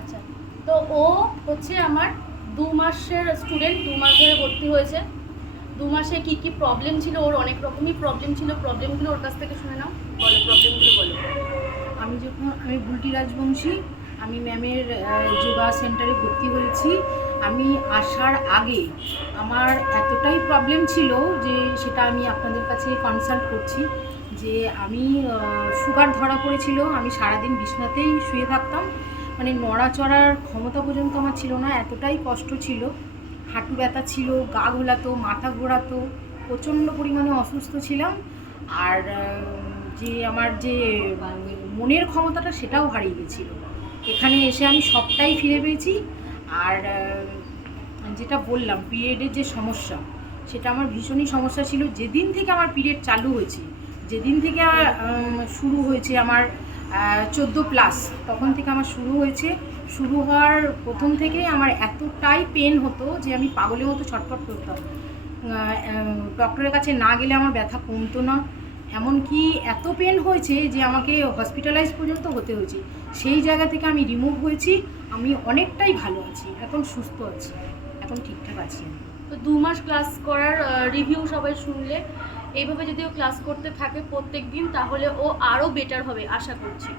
আচ্ছা, তো ও হচ্ছে আমার 2 মাসের স্টুডেন্ট, 2 মাস ধরে ভর্তি হয়েছে। 2 মাসে কি কি প্রবলেম ছিল, ওর অনেক রকমই প্রবলেম ছিল। প্রবলেমগুলো ওর কাছ থেকে শুনে নাও। বলো, প্রবলেমগুলো বলো। আমি বুলটি রাজবংশী। আমি ম্যামের যোগা সেন্টারে ভর্তি হয়েছি। আমি আসার আগে আমার এতটাই প্রবলেম ছিল যে সেটা আমি আপনাদের কাছে কনসাল্ট করছি যে আমি সুগার ধরা পড়েছিল। আমি সারাদিন বিছনাতেই শুয়ে থাকতাম, মানে নড়াচড়ার ক্ষমতা পর্যন্ত আমার ছিল না, এতটাই কষ্ট ছিল। হাঁটু ব্যথা ছিল, গা ঘোলাতো, মাথা ঘোরাতো, প্রচণ্ড পরিমাণে অসুস্থ ছিলাম। আর যে আমার যে মনের ক্ষমতাটা সেটাও হারিয়ে গেছিলো। এখানে এসে আমি সবটাই ফিরে পেয়েছি। আর যেটা বললাম পিরিয়ডের যে সমস্যা, সেটা আমার ভীষণই সমস্যা ছিল। যেদিন থেকে আমার পিরিয়ড চালু হয়েছে, যেদিন থেকে শুরু হয়েছে আমার 14+, তখন থেকে আমার শুরু হয়েছে। শুরু হওয়ার প্রথম থেকেই আমার এতটাই পেন হতো যে আমি পাগলের মতো ছটফট করতাম। ডক্টরের কাছে না গেলে আমার ব্যথা কমতো না। এমনকি এত পেন হয়েছে যে আমাকে হসপিটালাইজ পর্যন্ত হতে হয়েছে। সেই জায়গা থেকে আমি রিমুভ হয়েছি। আমি অনেকটাই ভালো আছি, এখন সুস্থ আছি, এখন ঠিকঠাক আছি। তো 2 মাস ক্লাস করার রিভিউ সবাই শুনলে। এইভাবে যদি ও ক্লাস করতে থাকে প্রত্যেক দিন, তাহলে ও আরও বেটার হবে আশা করছি।